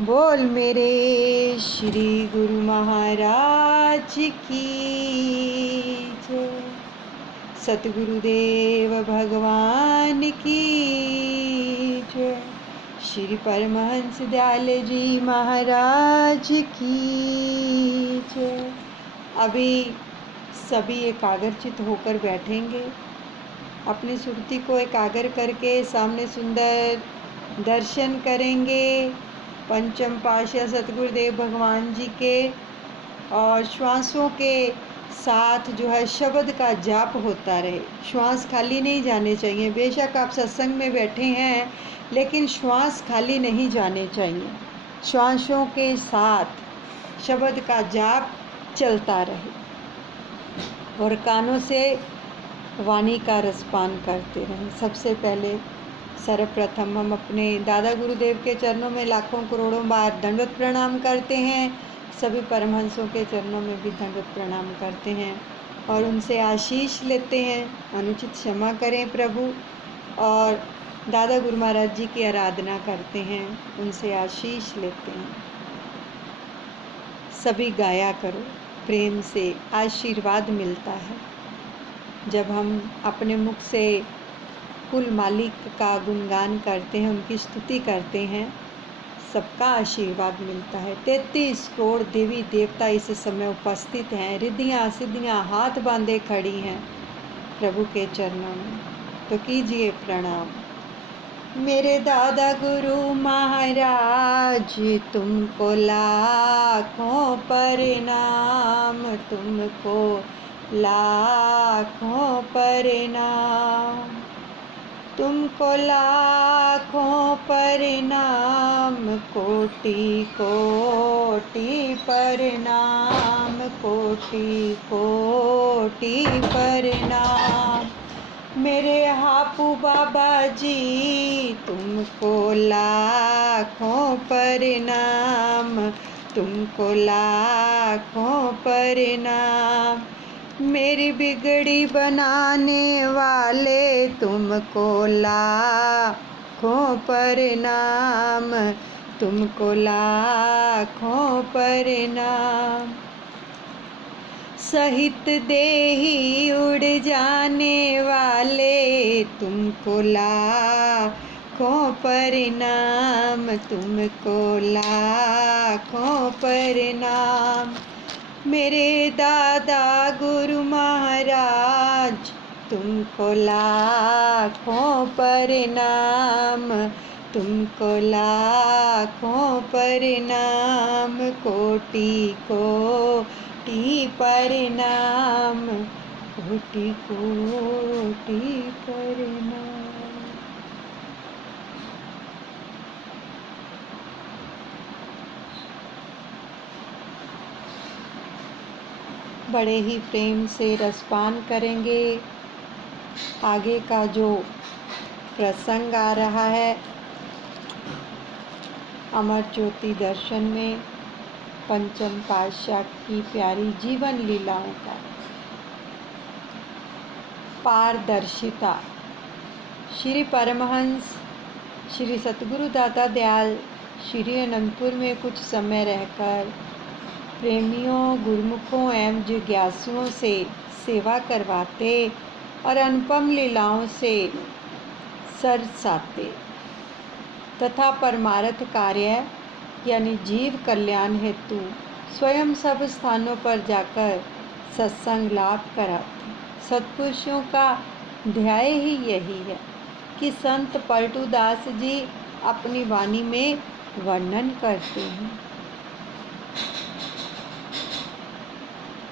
बोल मेरे श्री गुरु महाराज की जय। सतगुरुदेव भगवान की जय। श्री परमहंस दयाल जी महाराज की जय। अभी सभी एकाग्रचित होकर बैठेंगे। अपनी सुरती को एकाग्र करके सामने सुंदर दर्शन करेंगे पंचम पातशाह सतगुरुदेव भगवान जी के। और श्वासों के साथ जो है शब्द का जाप होता रहे। श्वास खाली नहीं जाने चाहिए। बेशक आप सत्संग में बैठे हैं लेकिन श्वास खाली नहीं जाने चाहिए। श्वासों के साथ शब्द का जाप चलता रहे और कानों से वाणी का रसपान करते रहें। सबसे पहले सर्वप्रथम हम अपने दादा गुरुदेव के चरणों में लाखों करोड़ों बार दंडवत प्रणाम करते हैं। सभी परमहंसों के चरणों में भी दंडवत प्रणाम करते हैं और उनसे आशीष लेते हैं। अनुचित क्षमा करें प्रभु। और दादा गुरु महाराज जी की आराधना करते हैं, उनसे आशीष लेते हैं। सभी गाया करो, प्रेम से आशीर्वाद मिलता है। जब हम अपने मुख से कुल मालिक का गुणगान करते हैं, उनकी स्तुति करते हैं, सबका आशीर्वाद मिलता है। 33 करोड़ देवी देवता इस समय उपस्थित हैं। रिद्धियाँ सिद्धियाँ हाथ बांधे खड़ी हैं प्रभु के चरणों में, तो कीजिए प्रणाम। मेरे दादा गुरु महाराज तुमको लाखों प्रणाम, तुमको लाखों प्रणाम, तुमको लाखों प्रणाम, कोटि कोटि प्रणाम, कोटि कोटि प्रणाम। मेरे हापू बाबा जी तुमको लाखों प्रणाम, तुमको लाखों प्रणाम। मेरी बिगड़ी बनाने वाले तुमको लाखों प्रणाम, तुमको लाखों प्रणाम। सहित देही उड़ जाने वाले तुमको लाखों प्रणाम, तुमको लाखों प्रणाम। मेरे दादा गुरु महाराज तुमको लाखों प्रणाम, तुमको लाखों प्रणाम, कोटि कोटि प्रणाम, कोटि कोटि प्रणाम। बड़े ही प्रेम से रसपान करेंगे। आगे का जो प्रसंग आ रहा है अमर ज्योति दर्शन में पंचम पातशाह की प्यारी जीवन लीलाओं का। पारदर्शिता। श्री परमहंस श्री सतगुरु दाता दयाल श्री अनंतपुर में कुछ समय रहकर प्रेमियों, गुरुमुखों एवं जिज्ञासुओं से सेवा करवाते और अनुपम लीलाओं से सरसाते तथा परमार्थ कार्य यानी जीव कल्याण हेतु स्वयं सब स्थानों पर जाकर सत्संग लाभ कराते। सत्पुरुषों का ध्याय ही यही है कि संत पलटूदास जी अपनी वाणी में वर्णन करते हैं।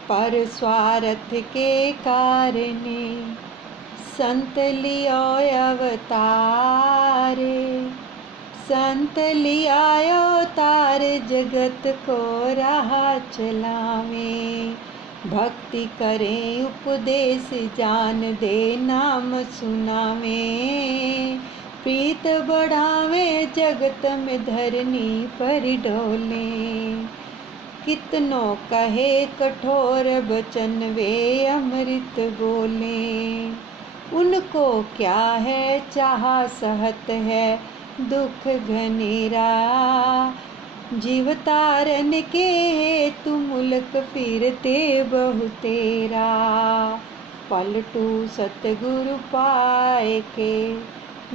पर स्वार्थ के कारणे संत लियो अवतारे, संत लिया अवतार जगत को राह चलावे। भक्ति करें उपदेश जान दे नाम सुनावे, प्रीत बढ़ावे जगत में धरनी पर डोले। कितनों कहे कठोर वचन वे अमृत बोले, उनको क्या है चाह सहत है दुख घनेरा। जीव तारन के हेतु मुल्क फिरते बहु तेरा, पलटू सतगुरु पाए के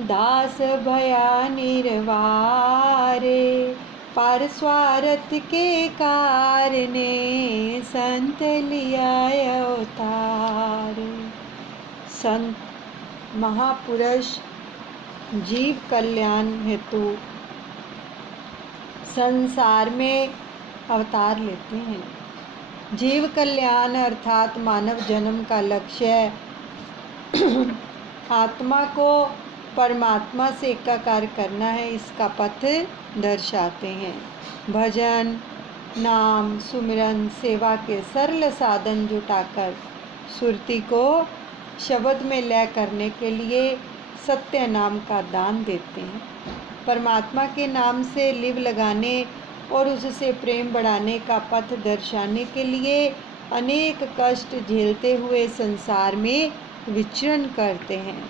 दास भया निर्वारे, पर स्वार्थ के कारणे संत लिया अवतार। संत महापुरुष जीव कल्याण हेतु संसार में अवतार लेते हैं। जीव कल्याण अर्थात मानव जन्म का लक्ष्य आत्मा को परमात्मा से एकाकार करना है, इसका पथ दर्शाते हैं। भजन, नाम, सुमिरन, सेवा के सरल साधन जुटाकर सुरती को शब्द में लय करने के लिए सत्य नाम का दान देते हैं। परमात्मा के नाम से लिव लगाने और उससे प्रेम बढ़ाने का पथ दर्शाने के लिए अनेक कष्ट झेलते हुए संसार में विचरण करते हैं।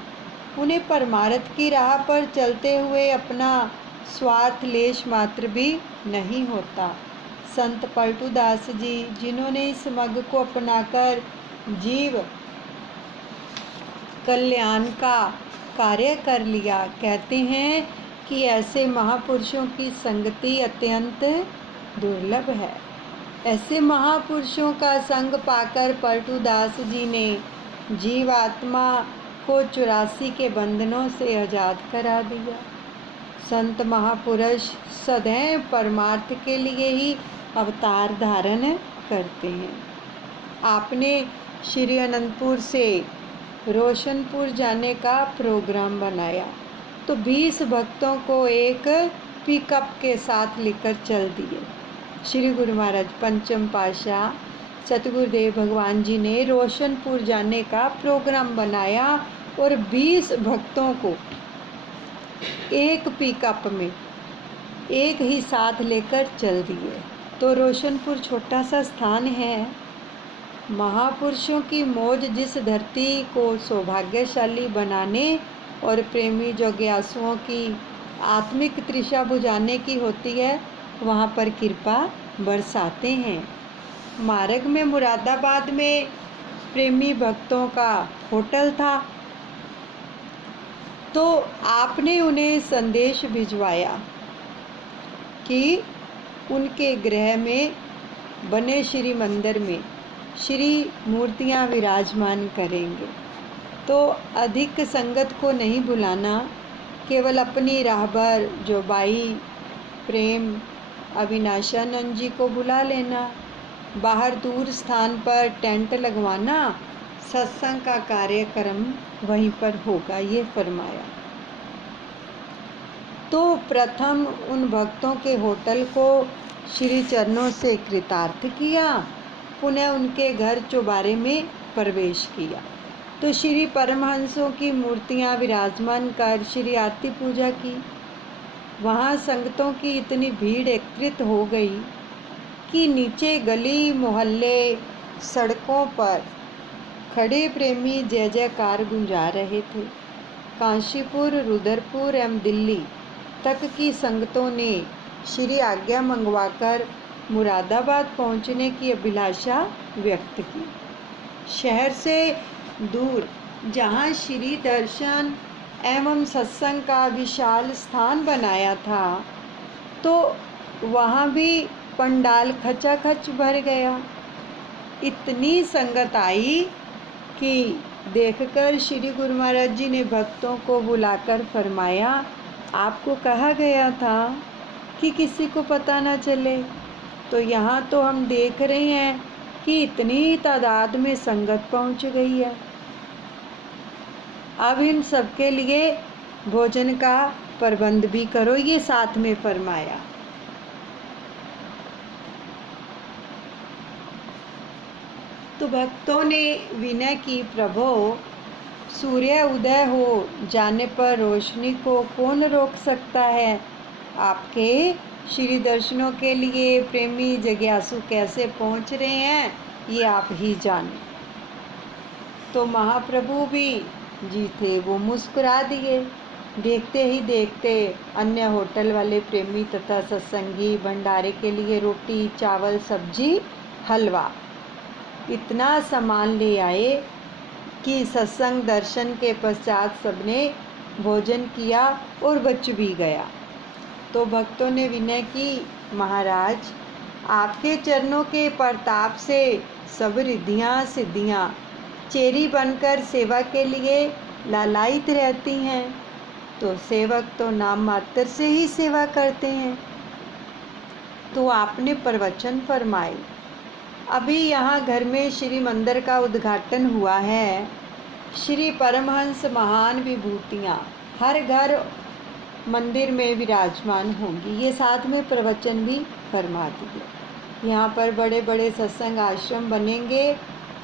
उन्हें परमार्थ की राह पर चलते हुए अपना स्वार्थ लेश मात्र भी नहीं होता। संत पलटूदास जी, जिन्होंने इस मग को अपनाकर जीव कल्याण का कार्य कर लिया, कहते हैं कि ऐसे महापुरुषों की संगति अत्यंत दुर्लभ है। ऐसे महापुरुषों का संग पाकर पलटूदास जी ने जीवात्मा को 84 के बंधनों से आज़ाद करा दिया। संत महापुरुष सदैव परमार्थ के लिए ही अवतार धारण करते हैं। आपने श्री अनंतपुर से रोशनपुर जाने का प्रोग्राम बनाया तो 20 भक्तों को एक पिकअप के साथ लेकर चल दिए। श्री गुरु महाराज पंचम पातशाह सतगुरुदेव भगवान जी ने रोशनपुर जाने का प्रोग्राम बनाया और 20 भक्तों को एक पिकअप में एक ही साथ लेकर चल दिए। तो रोशनपुर छोटा सा स्थान है। महापुरुषों की मौज जिस धरती को सौभाग्यशाली बनाने और प्रेमी जोग्यासुओं की आत्मिक तृषा बुझाने की होती है, वहाँ पर कृपा बरसाते हैं। मार्ग में मुरादाबाद में प्रेमी भक्तों का होटल था, तो आपने उन्हें संदेश भिजवाया कि उनके गृह में बने श्री मंदिर में श्री मूर्तियाँ विराजमान करेंगे। तो अधिक संगत को नहीं बुलाना, केवल अपनी राहबर जो बाई प्रेम अविनाशानंद जी को बुला लेना। बाहर दूर स्थान पर टेंट लगवाना, सत्संग का कार्यक्रम वहीं पर होगा, ये फरमाया। तो प्रथम उन भक्तों के होटल को श्री चरणों से कृतार्थ किया, पुनः उनके घर चौबारे में प्रवेश किया। तो श्री परमहंसों की मूर्तियां विराजमान कर श्री आरती पूजा की। वहाँ संगतों की इतनी भीड़ एकत्रित हो गई कि नीचे गली मोहल्ले सड़कों पर खड़े प्रेमी जय जयकार गुंजा रहे थे। काशीपुर, रुद्रपुर एवं दिल्ली तक की संगतों ने श्री आज्ञा मंगवाकर मुरादाबाद पहुंचने की अभिलाषा व्यक्त की। शहर से दूर जहां श्री दर्शन एवं सत्संग का विशाल स्थान बनाया था, तो वहाँ भी पंडाल खचाखच भर गया। इतनी संगत आई कि देखकर श्री गुरु महाराज जी ने भक्तों को बुलाकर फरमाया, आपको कहा गया था कि किसी को पता ना चले। तो यहाँ तो हम देख रहे हैं कि इतनी तादाद में संगत पहुँच गई है। अब इन सबके लिए भोजन का प्रबंध भी करो, ये साथ में फरमाया। तो भक्तों ने विनय की, प्रभु सूर्य उदय हो जाने पर रोशनी को कौन रोक सकता है? आपके श्री दर्शनों के लिए प्रेमी जिज्ञासु कैसे पहुंच रहे हैं, ये आप ही जाने। तो महाप्रभु भी जी थे वो मुस्कुरा दिए। देखते ही देखते अन्य होटल वाले प्रेमी तथा सत्संगी भंडारे के लिए रोटी, चावल, सब्जी, हलवा इतना सामान ले आए कि सत्संग दर्शन के पश्चात सबने भोजन किया और बच भी गया। तो भक्तों ने विनय की, महाराज आपके चरणों के प्रताप से सब रिद्धियाँ सिद्धियाँ चेरी बनकर सेवा के लिए लालायित रहती हैं। तो सेवक तो नाम मात्र से ही सेवा करते हैं। तो आपने प्रवचन फरमाए। अभी यहाँ घर में श्री मंदिर का उद्घाटन हुआ है। श्री परमहंस महान विभूतियाँ हर घर मंदिर में विराजमान होंगी। ये साथ में प्रवचन भी फरमा दिए। यहाँ पर बड़े बड़े सत्संग आश्रम बनेंगे।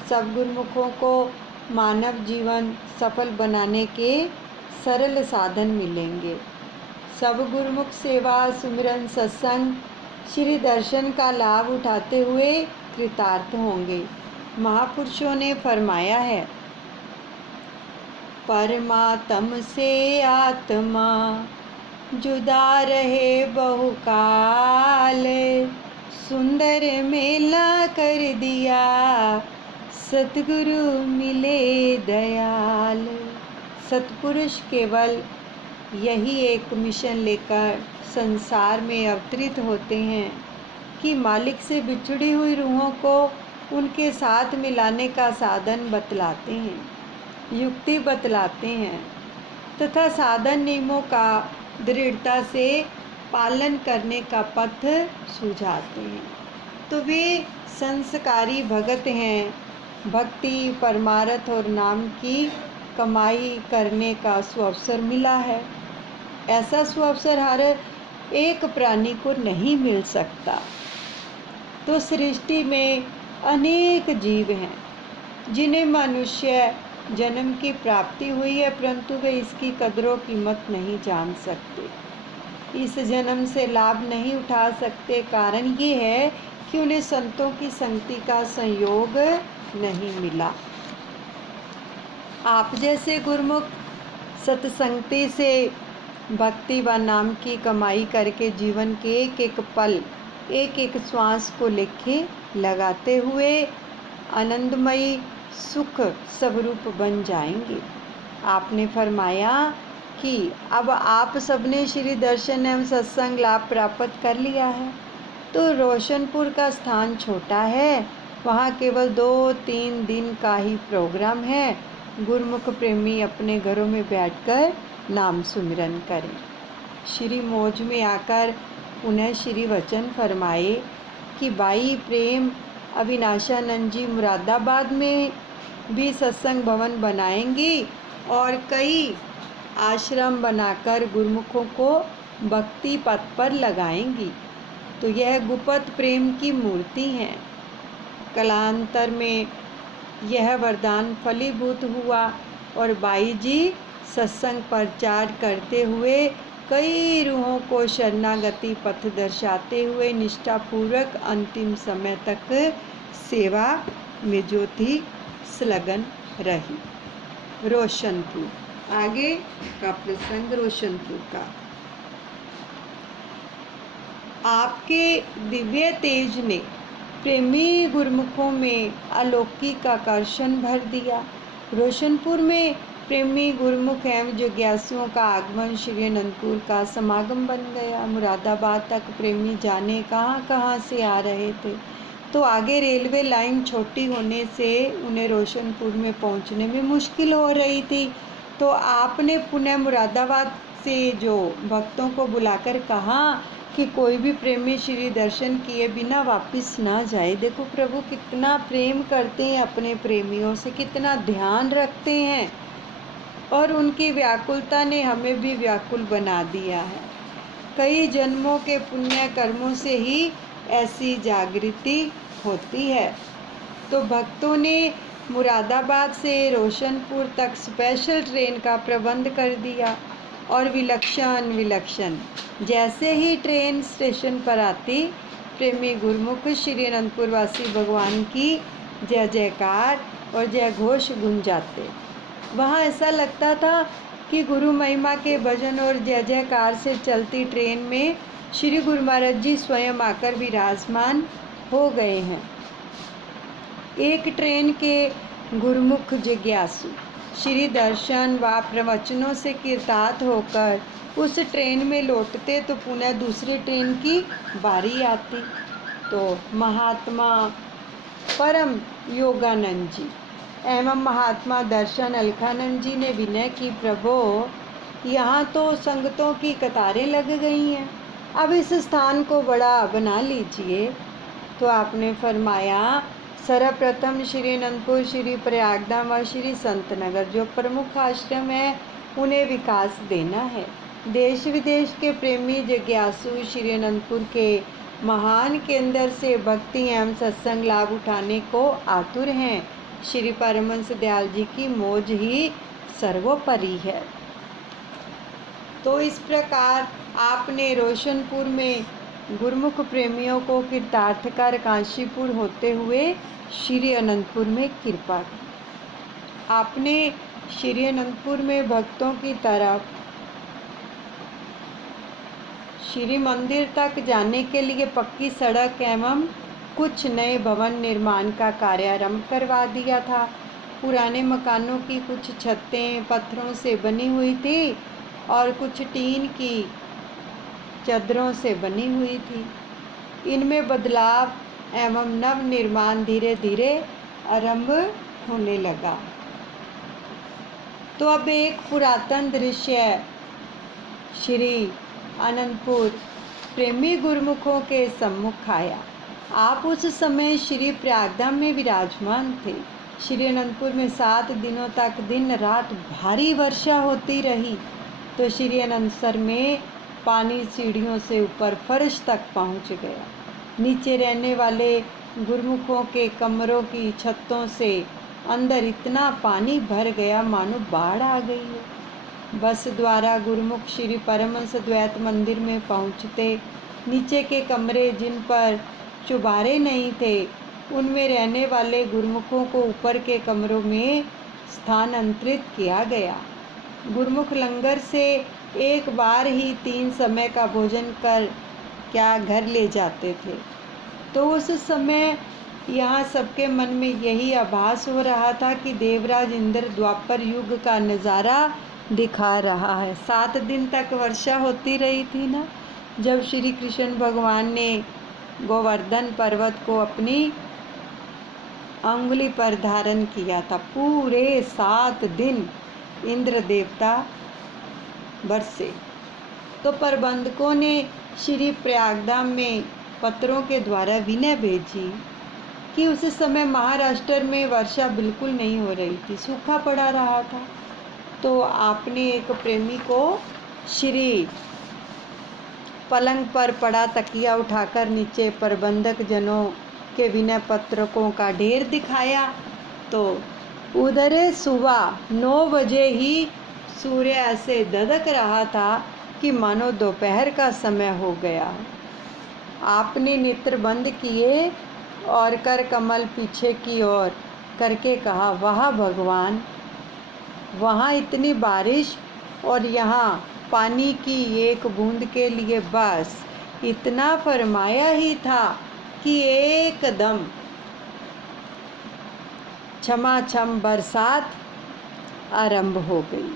सब गुरुमुखों को मानव जीवन सफल बनाने के सरल साधन मिलेंगे। सब गुरुमुख सेवा, सुमिरन, सत्संग, श्री दर्शन का लाभ उठाते हुए कृतार्थ होंगे। महापुरुषों ने फरमाया है, परमात्म से आत्मा जुदा रहे बहुकाल, सुंदर मेला कर दिया सतगुरु मिले दयाल। सतपुरुष केवल यही एक मिशन लेकर संसार में अवतरित होते हैं कि मालिक से बिछड़ी हुई रूहों को उनके साथ मिलाने का साधन बतलाते हैं, युक्ति बतलाते हैं तथा साधन नियमों का दृढ़ता से पालन करने का पथ सुझाते हैं। तो वे संस्कारी भगत हैं। भक्ति, परमार्थ और नाम की कमाई करने का सुअवसर मिला है। ऐसा सुअवसर हर एक प्राणी को नहीं मिल सकता। तो सृष्टि में अनेक जीव हैं जिन्हें मनुष्य जन्म की प्राप्ति हुई है, परंतु वे इसकी कदरों कीमत नहीं जान सकते, इस जन्म से लाभ नहीं उठा सकते। कारण ये है कि उन्हें संतों की संगति का संयोग नहीं मिला। आप जैसे गुरुमुख सत्संगति से भक्ति व नाम की कमाई करके जीवन के एक एक पल, एक एक श्वास को लेखे लगाते हुए आनंदमयी सुख स्वरूप बन जाएंगे। आपने फरमाया कि अब आप सबने श्री दर्शन एवं सत्संग लाभ प्राप्त कर लिया है। तो रोशनपुर का स्थान छोटा है, वहाँ केवल 2-3 दिन का ही प्रोग्राम है। गुरुमुख प्रेमी अपने घरों में बैठकर नाम सुमिरन करें। श्री मौज में आकर पुनः श्री वचन फरमाए कि भाई प्रेम अविनाशानंद जी मुरादाबाद में भी सत्संग भवन बनाएंगी और कई आश्रम बनाकर गुरुमुखों को भक्ति पथ पर लगाएंगी। तो यह गुप्त प्रेम की मूर्ति है। कालांतर में यह वरदान फलीभूत हुआ और बाई जी सत्संग प्रचार करते हुए कई रूहों को शरणागति पथ दर्शाते हुए निष्ठापूर्वक अंतिम समय तक सेवा में जो थी संलग्न रही। रोशनपुर, आगे का प्रसंग रोशनपुर का। आपके दिव्य तेज ने प्रेमी गुरुमुखों में अलौकिक आकर्षण भर दिया। रोशनपुर में प्रेमी गुरुमुख एवं जिज्ञासुओं का आगमन श्री अनंतपुर का समागम बन गया। मुरादाबाद तक प्रेमी जाने कहाँ कहाँ से आ रहे थे। तो आगे रेलवे लाइन छोटी होने से उन्हें रोशनपुर में पहुँचने में मुश्किल हो रही थी। तो आपने पुनः मुरादाबाद से जो भक्तों को बुलाकर कहा कि कोई भी प्रेमी श्री दर्शन किए बिना वापस ना जाए। देखो प्रभु कितना प्रेम करते हैं अपने प्रेमियों से, कितना ध्यान रखते हैं और उनकी व्याकुलता ने हमें भी व्याकुल बना दिया है। कई जन्मों के पुण्य कर्मों से ही ऐसी जागृति होती है। तो भक्तों ने मुरादाबाद से रोशनपुर तक स्पेशल ट्रेन का प्रबंध कर दिया और विलक्षण जैसे ही ट्रेन स्टेशन पर आती, प्रेमी गुरुमुख श्री अनंतपुर वासी भगवान की जय जयकार और जय घोष गूंज जाते। वहाँ ऐसा लगता था कि गुरु महिमा के भजन और जय जयकार से चलती ट्रेन में श्री गुरु महाराज जी स्वयं आकर विराजमान हो गए हैं। एक ट्रेन के गुरुमुख जिज्ञासु श्री दर्शन व प्रवचनों से कृतार्थ होकर उस ट्रेन में लौटते तो पुनः दूसरी ट्रेन की बारी आती। तो महात्मा परम योगानंद जी एवं महात्मा दर्शन अलखानंद जी ने विनय की, प्रभो यहाँ तो संगतों की कतारें लग गई हैं, अब इस स्थान को बड़ा बना लीजिए। तो आपने फरमाया, सर्वप्रथम श्री अनंतपुर, श्री प्रयागधाम व श्री संतनगर जो प्रमुख आश्रम है उन्हें विकास देना है। देश विदेश के प्रेमी जिज्ञासु श्री अनंतपुर के महान केंद्र से भक्ति एवं सत्संग लाभ उठाने को आतुर हैं। श्री परमहंस दयाल जी की मौज ही सर्वोपरि है। तो इस प्रकार आपने रोशनपुर में गुरुमुख प्रेमियों को कृतार्थ कर काशीपुर होते हुए श्री अनंतपुर में कृपा की। आपने श्री अनंतपुर में भक्तों की तरफ श्री मंदिर तक जाने के लिए पक्की सड़क एवं कुछ नए भवन निर्माण का कार्य आरंभ करवा दिया था। पुराने मकानों की कुछ छतें पत्थरों से बनी हुई थी और कुछ टीन की चादरों से बनी हुई थी। इनमें बदलाव एवं नव निर्माण धीरे धीरे आरंभ होने लगा। तो अब एक पुरातन दृश्य श्री अनंतपुर प्रेमी गुरुमुखों के सम्मुख आया। आप उस समय श्री प्रयागधाम में विराजमान थे। श्री अनंतपुर में 7 दिनों तक दिन रात भारी वर्षा होती रही। तो श्री अनंतसर में पानी सीढ़ियों से ऊपर फर्श तक पहुंच गया। नीचे रहने वाले गुरुमुखों के कमरों की छतों से अंदर इतना पानी भर गया मानो बाढ़ आ गई हो। बस द्वारा गुरुमुख श्री परमहंस द्वैत मंदिर में पहुंचते नीचे के कमरे जिन पर चुबारे नहीं थे उनमें रहने वाले गुरुमुखों को ऊपर के कमरों में स्थानांतरित किया गया। गुरुमुख लंगर से एक बार ही 3 समय का भोजन कर क्या घर ले जाते थे। तो उस समय यहाँ सबके मन में यही आभास हो रहा था कि देवराज इंद्र द्वापर युग का नज़ारा दिखा रहा है। 7 दिन तक वर्षा होती रही थी ना। जब श्री कृष्ण भगवान ने गोवर्धन पर्वत को अपनी अंगुली पर धारण किया था, पूरे 7 दिन इंद्र देवता बरसे। तो प्रबंधकों ने श्री प्रयागधाम में पत्रों के द्वारा विनय भेजी कि उस समय महाराष्ट्र में वर्षा बिल्कुल नहीं हो रही थी, सूखा पड़ा रहा था। तो आपने एक प्रेमी को श्री पलंग पर पड़ा तकिया उठाकर नीचे प्रबंधक जनों के विनय पत्रकों का ढेर दिखाया। तो उधर सुबह 9 बजे ही सूर्य ऐसे धधक रहा था कि मानो दोपहर का समय हो गया। आपने नेत्र बंद किए और कर कमल पीछे की ओर करके कहा, वाह भगवान, वहाँ इतनी बारिश और यहाँ पानी की एक बूंद के लिए बस इतना फरमाया ही था कि एकदम छमाछम बरसात आरंभ हो गई।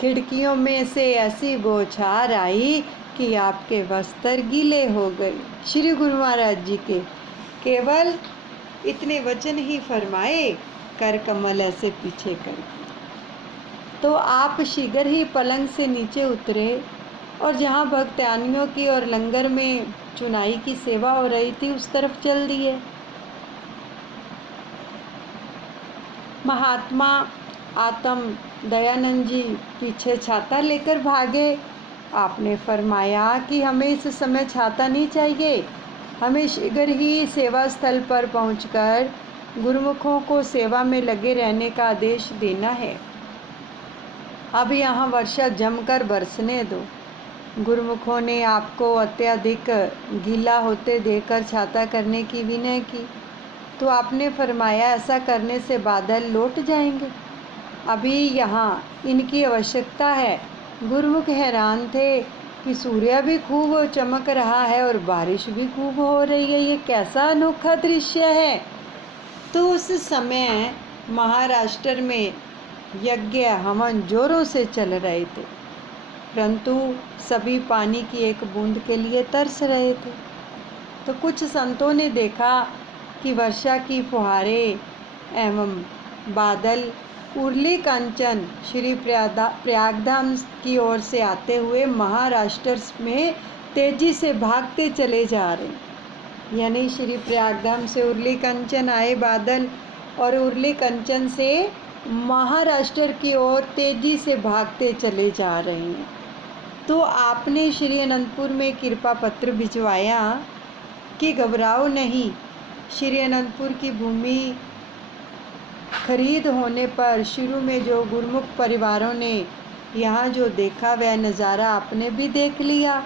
खिड़कियों में से ऐसी बौछार आई कि आपके वस्त्र गीले हो गए। श्री गुरु महाराज जी के केवल इतने वचन ही फरमाए, कर कमल ऐसे पीछे करके। तो आप शीघ्र ही पलंग से नीचे उतरे और जहाँ भक्तानियों की और लंगर में चुनाई की सेवा हो रही थी उस तरफ चल दिए। महात्मा आत्म दयानंद जी पीछे छाता लेकर भागे। आपने फरमाया कि हमें इस समय छाता नहीं चाहिए, हमें शीघ्र ही सेवा स्थल पर पहुंचकर गुरुमुखों को सेवा में लगे रहने का आदेश देना है। अब यहाँ वर्षा जमकर बरसने दो। गुरुमुखों ने आपको अत्यधिक गीला होते देखकर छाता करने की विनय की। तो आपने फरमाया, ऐसा करने से बादल लौट जाएंगे। अभी यहाँ इनकी आवश्यकता है। गुरुमुख हैरान थे कि सूर्य भी खूब चमक रहा है और बारिश भी खूब हो रही है, ये कैसा अनोखा दृश्य है। तो उस समय महाराष्ट्र में यज्ञ हवन जोरों से चल रहे थे, परंतु सभी पानी की एक बूंद के लिए तरस रहे थे। तो कुछ संतों ने देखा कि वर्षा की फुहारें एवं बादल उर्ली कंचन श्री प्रयागधाम की ओर से आते हुए महाराष्ट्र में तेजी से भागते चले जा रहे। यानी श्री प्रयागधाम से उर्ली कंचन आए बादल और उर्ली कंचन से महाराष्ट्र की ओर तेजी से भागते चले जा रहे हैं। तो आपने श्री अनंतपुर में कृपा पत्र भिजवाया कि घबराओ नहीं, श्री अनंतपुर की भूमि खरीद होने पर शुरू में जो गुरुमुख परिवारों ने यहाँ जो देखा वह नज़ारा आपने भी देख लिया,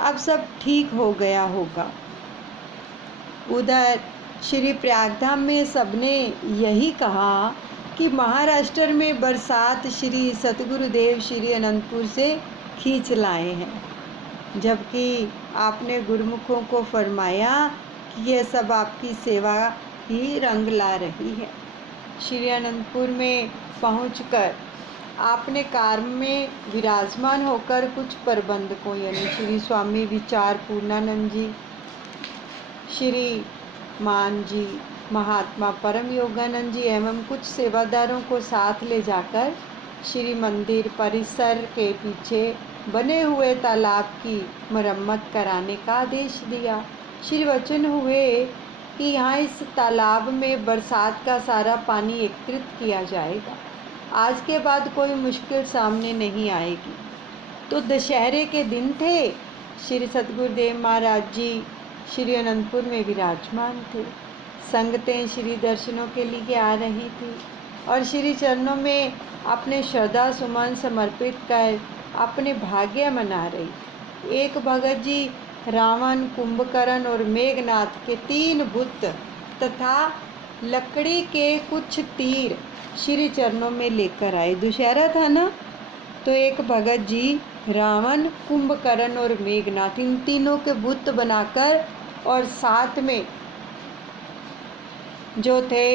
अब सब ठीक हो गया होगा। उधर श्री प्रयागधाम में सबने यही कहा कि महाराष्ट्र में बरसात श्री सतगुरुदेव श्री अनंतपुर से खींच लाए हैं, जबकि आपने गुरुमुखों को फरमाया कि यह सब आपकी सेवा ही रंग ला रही है। श्री अनंतपुर में पहुंचकर आपने कार में विराजमान होकर कुछ प्रबंधकों यानी श्री स्वामी विचार पूर्णानंद जी, श्री मान जी, महात्मा परम योगानंद जी एवं कुछ सेवादारों को साथ ले जाकर श्री मंदिर परिसर के पीछे बने हुए तालाब की मरम्मत कराने का आदेश दिया। श्री वचन हुए कि यहाँ इस तालाब में बरसात का सारा पानी एकत्रित किया जाएगा, आज के बाद कोई मुश्किल सामने नहीं आएगी। तो दशहरे के दिन थे, श्री सतगुरुदेव महाराज जी श्री अनंतपुर में विराजमान थे। संगतें श्री दर्शनों के लिए आ रही थी और श्री चरणों में अपने श्रद्धा सुमन समर्पित कर अपने भाग्य मना रही। एक भगत जी रावण, कुंभकर्ण और मेघनाथ के 3 बुत तथा लकड़ी के कुछ तीर श्री चरणों में लेकर आए। दुशहरा था ना, तो एक भगत जी रावण, कुंभकर्ण और मेघनाथ इन तीनों के बुत बनाकर और साथ में जो थे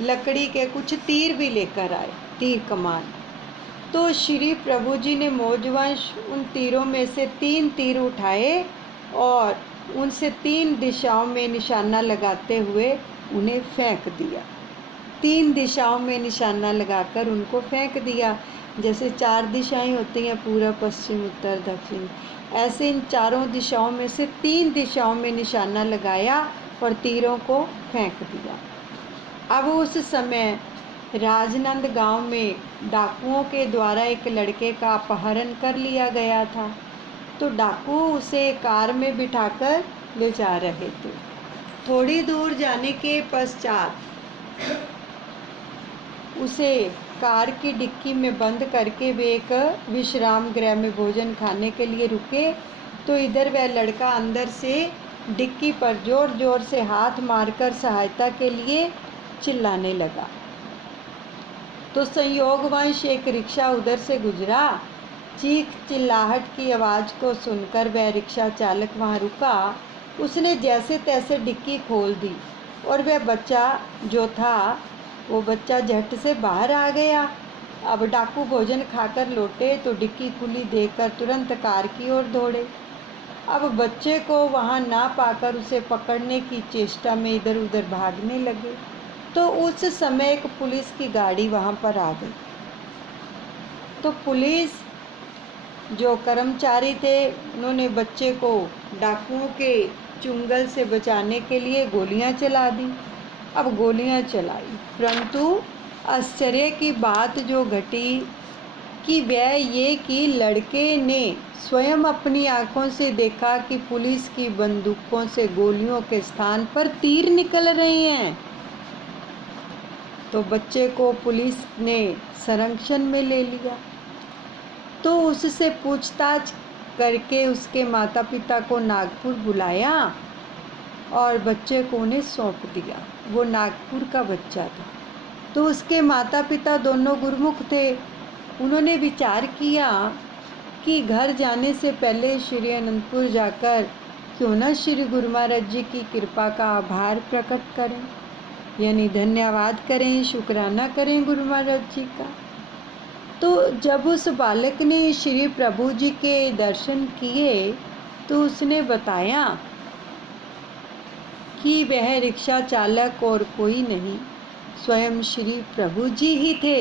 लकड़ी के कुछ तीर भी लेकर आए, तीर कमान। तो श्री प्रभु जी ने मौजवंश उन तीरों में से 3 तीर उठाए और उनसे 3 दिशाओं में निशाना लगाते हुए उन्हें फेंक दिया। 3 दिशाओं में निशाना लगाकर उनको फेंक दिया। जैसे 4 दिशाएं होती हैं, पूर्व, पश्चिम, उत्तर, दक्षिण, ऐसे इन चारों दिशाओं में से 3 दिशाओं में निशाना लगाया और तीरों को फेंक दिया। अब उस समय राजनंद गांव में डाकुओं के द्वारा एक लड़के का अपहरण कर लिया गया था। तो डाकू उसे कार में बिठाकर ले जा रहे थे। थोड़ी दूर जाने के पश्चात उसे कार की डिक्की में बंद करके वे एक विश्राम गृह में भोजन खाने के लिए रुके। तो इधर वह लड़का अंदर से डिक्की पर जोर जोर से हाथ मारकर सहायता के लिए चिल्लाने लगा। तो संयोगवश एक रिक्शा उधर से गुजरा। चीख चिल्लाहट की आवाज़ को सुनकर वह रिक्शा चालक वहाँ रुका। उसने जैसे तैसे डिक्की खोल दी और वह बच्चा जो था वो बच्चा झट से बाहर आ गया। अब डाकू भोजन खाकर लौटे तो डिक्की खुली देखकर तुरंत कार की ओर दौड़े। अब बच्चे को वहाँ ना पाकर उसे पकड़ने की चेष्टा में इधर उधर भागने लगे। तो उस समय एक पुलिस की गाड़ी वहाँ पर आ गई। तो पुलिस जो कर्मचारी थे उन्होंने बच्चे को डाकुओं के चुंगल से बचाने के लिए गोलियां चला दी। अब गोलियां चलाई, परंतु आश्चर्य की बात जो घटी कि वह ये कि लड़के ने स्वयं अपनी आंखों से देखा कि पुलिस की बंदूकों से गोलियों के स्थान पर तीर निकल रहे हैं। तो बच्चे को पुलिस ने संरक्षण में ले लिया। तो उससे पूछताछ करके उसके माता पिता को नागपुर बुलाया और बच्चे को उन्हें सौंप दिया। वो नागपुर का बच्चा था। तो उसके माता पिता दोनों गुरुमुख थे। उन्होंने विचार किया कि घर जाने से पहले श्री अनंतपुर जाकर क्यों न श्री गुरु महाराज जी की कृपा का आभार प्रकट करें, यानी धन्यवाद करें, शुक्राना करें गुरु महाराज जी का। तो जब उस बालक ने श्री प्रभु जी के दर्शन किए तो उसने बताया कि वह रिक्शा चालक और कोई नहीं, स्वयं श्री प्रभु जी ही थे।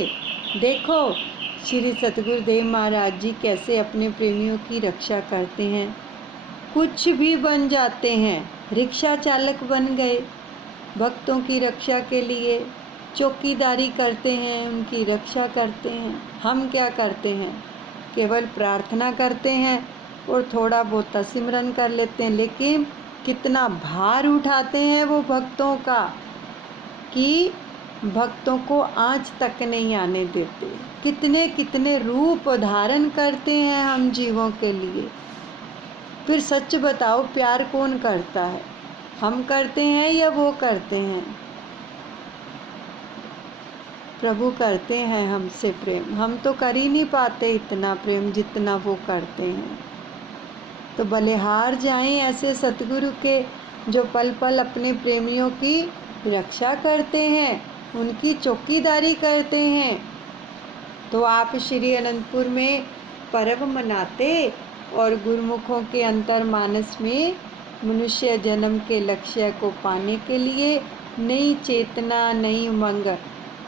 देखो श्री सतगुरुदेव महाराज जी कैसे अपने प्रेमियों की रक्षा करते हैं, कुछ भी बन जाते हैं। रिक्शा चालक बन गए, भक्तों की रक्षा के लिए चौकीदारी करते हैं, उनकी रक्षा करते हैं। हम क्या करते हैं, केवल प्रार्थना करते हैं और थोड़ा बहुत सिमरन कर लेते हैं, लेकिन कितना भार उठाते हैं वो भक्तों का कि भक्तों को आँच तक नहीं आने देते। कितने कितने रूप धारण करते हैं हम जीवों के लिए। फिर सच बताओ, प्यार कौन करता है, हम करते हैं या वो करते हैं? प्रभु करते हैं हमसे प्रेम। हम तो कर ही नहीं पाते इतना प्रेम जितना वो करते हैं। तो बलिहार जाएं ऐसे सतगुरु के जो पल पल अपने प्रेमियों की रक्षा करते हैं, उनकी चौकीदारी करते हैं। तो आप श्री अनंतपुर में पर्व मनाते और गुरुमुखों के अंतर मानस में मनुष्य जन्म के लक्ष्य को पाने के लिए नई चेतना, नई उमंग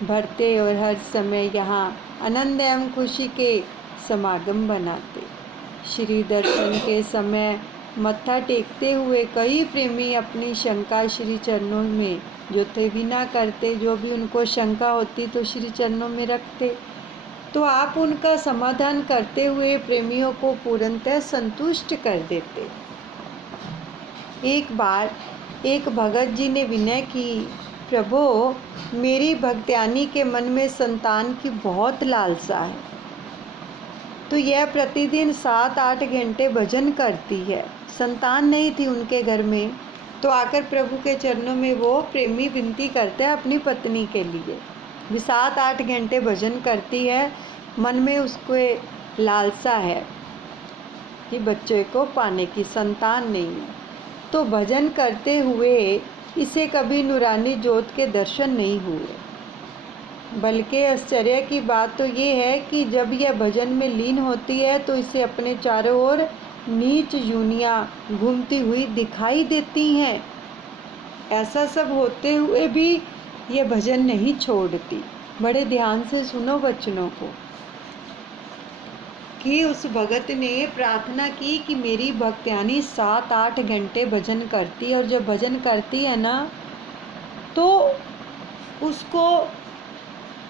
भरते और हर समय यहाँ आनंद एवं खुशी के समागम बनाते। श्री दर्शन के समय मत्था टेकते हुए कई प्रेमी अपनी शंका श्री चरणों में जो थे भी ना करते, जो भी उनको शंका होती तो श्री चरणों में रखते। तो आप उनका समाधान करते हुए प्रेमियों को पूर्णतः संतुष्ट कर देते। एक बार एक भगत जी ने विनय की, प्रभु मेरी भक्त्यानी के मन में संतान की बहुत लालसा है, तो यह प्रतिदिन 7-8 घंटे भजन करती है। संतान नहीं थी उनके घर में, तो आकर प्रभु के चरणों में वो प्रेमी विनती करते हैं अपनी पत्नी के लिए भी 7-8 घंटे भजन करती है, मन में उसको लालसा है कि बच्चे को पाने की, संतान नहीं है। तो भजन करते हुए इसे कभी नूरानी ज्योत के दर्शन नहीं हुए। बल्कि आश्चर्य की बात तो ये है कि जब यह भजन में लीन होती है तो इसे अपने चारों ओर नीच योनियां घूमती हुई दिखाई देती हैं। ऐसा सब होते हुए भी ये भजन नहीं छोड़ती। बड़े ध्यान से सुनो वचनों को कि उस भगत ने प्रार्थना की कि मेरी भक्त्यानी 7-8 घंटे भजन करती है, और जब भजन करती है ना तो उसको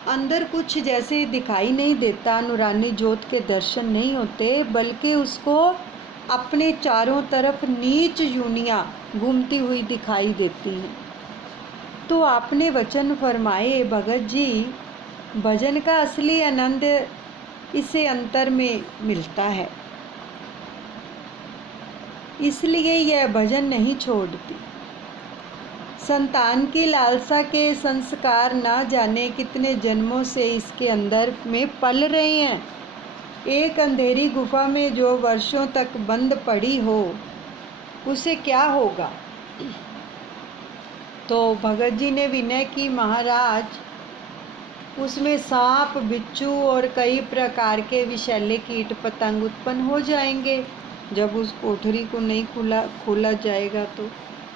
अंदर कुछ जैसे दिखाई नहीं देता, नूरानी ज्योत के दर्शन नहीं होते, बल्कि उसको अपने चारों तरफ नीच योनियां घूमती हुई दिखाई देती हैं। तो आपने वचन फरमाए, भगत जी भजन का असली आनंद इसे अंतर में मिलता है, इसलिए यह भजन नहीं छोड़ती। संतान की लालसा के संस्कार ना जाने कितने जन्मों से इसके अंदर में पल रहे हैं। एक अंधेरी गुफा में जो वर्षों तक बंद पड़ी हो, उसे क्या होगा? तो भगत जी ने विनय की, महाराज उसमें सांप, बिच्छू और कई प्रकार के विषैले कीट पतंग उत्पन्न हो जाएंगे जब उस कोठरी को नहीं खोला जाएगा।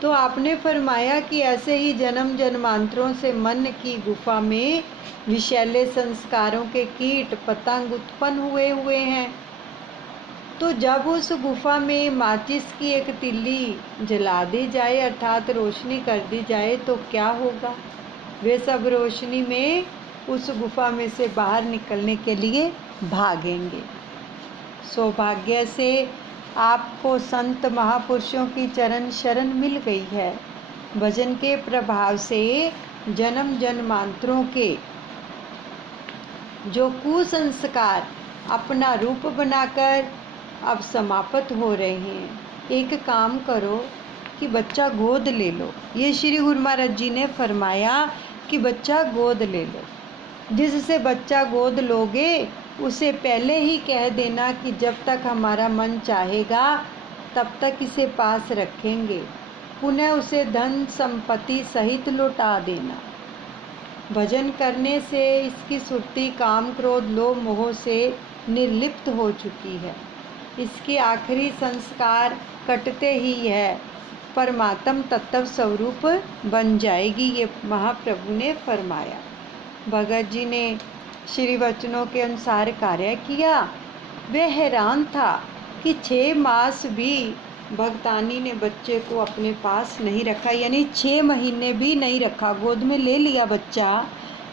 तो आपने फरमाया कि ऐसे ही जन्म जन्मांतरों से मन की गुफा में विषैले संस्कारों के कीट पतंग उत्पन्न हुए हैं। तो जब उस गुफा में माचिस की एक तिल्ली जला दी जाए, अर्थात रोशनी कर दी जाए, तो क्या होगा? वे सब रोशनी में उस गुफा में से बाहर निकलने के लिए भागेंगे। सौभाग्य से आपको संत महापुरुषों की चरण शरण मिल गई है। भजन के प्रभाव से जन्म जन्मांतरों के जो कुसंस्कार अपना रूप बनाकर अब समाप्त हो रहे हैं। एक काम करो कि बच्चा गोद ले लो। ये श्री गुरु महाराज जी ने फरमाया कि बच्चा गोद ले लो। जिससे बच्चा गोद लोगे उसे पहले ही कह देना कि जब तक हमारा मन चाहेगा तब तक इसे पास रखेंगे, पुनः उसे धन संपत्ति सहित लौटा देना। भजन करने से इसकी सुरती काम क्रोध लोभ मोह से निर्लिप्त हो चुकी है। इसके आखिरी संस्कार कटते ही है परमात्म तत्व स्वरूप बन जाएगी, ये महाप्रभु ने फरमाया। भगत जी ने श्री वचनों के अनुसार कार्य किया। वह हैरान था कि 6 मास भी भगतानी ने बच्चे को अपने पास नहीं रखा, यानी 6 महीने भी नहीं रखा। गोद में ले लिया बच्चा,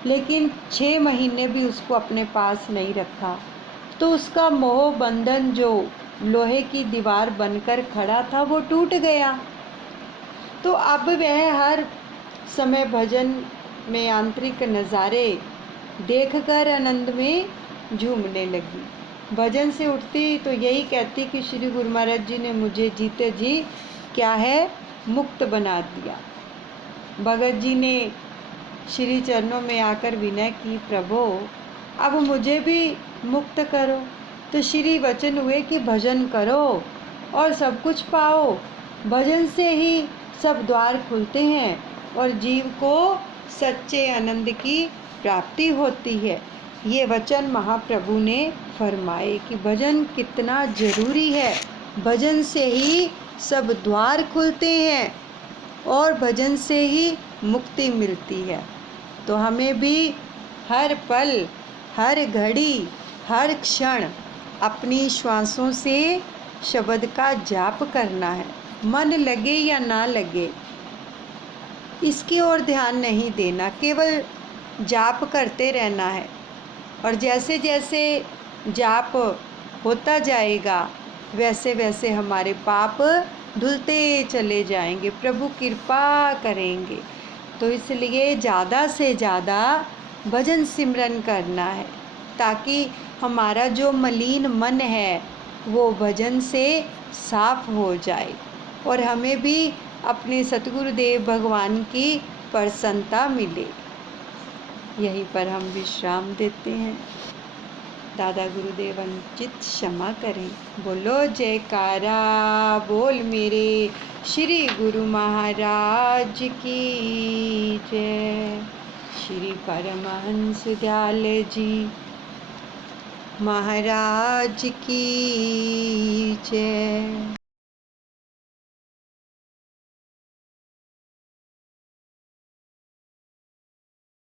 लेकिन 6 महीने भी उसको अपने पास नहीं रखा। तो उसका मोह बंधन जो लोहे की दीवार बनकर खड़ा था वो टूट गया। तो अब वह हर समय भजन में आंतरिक नज़ारे देखकर आनंद में झूमने लगी। भजन से उठती तो यही कहती कि श्री गुरु महाराज जी ने मुझे जीते जी क्या है मुक्त बना दिया। भगत जी ने श्री चरणों में आकर विनय की, प्रभु अब मुझे भी मुक्त करो। तो श्री वचन हुए कि भजन करो और सब कुछ पाओ। भजन से ही सब द्वार खुलते हैं और जीव को सच्चे आनंद की प्राप्ति होती है। ये वचन महाप्रभु ने फरमाए कि भजन कितना जरूरी है। भजन से ही सब द्वार खुलते हैं और भजन से ही मुक्ति मिलती है। तो हमें भी हर पल, हर घड़ी, हर क्षण अपनी श्वासों से शब्द का जाप करना है। मन लगे या ना लगे इसकी ओर ध्यान नहीं देना, केवल जाप करते रहना है। और जैसे जैसे जाप होता जाएगा वैसे वैसे हमारे पाप धुलते चले जाएंगे, प्रभु कृपा करेंगे। तो इसलिए ज़्यादा से ज़्यादा भजन सिमरन करना है ताकि हमारा जो मलिन मन है वो भजन से साफ हो जाए और हमें भी अपने सतगुरुदेव भगवान की प्रसन्नता मिले। यहीं पर हम विश्राम देते हैं। दादा गुरुदेव अनुचित क्षमा करें। बोलो जयकारा बोल मेरे श्री गुरु महाराज की जय। श्री परमहंस दयाल जी महाराज की जय।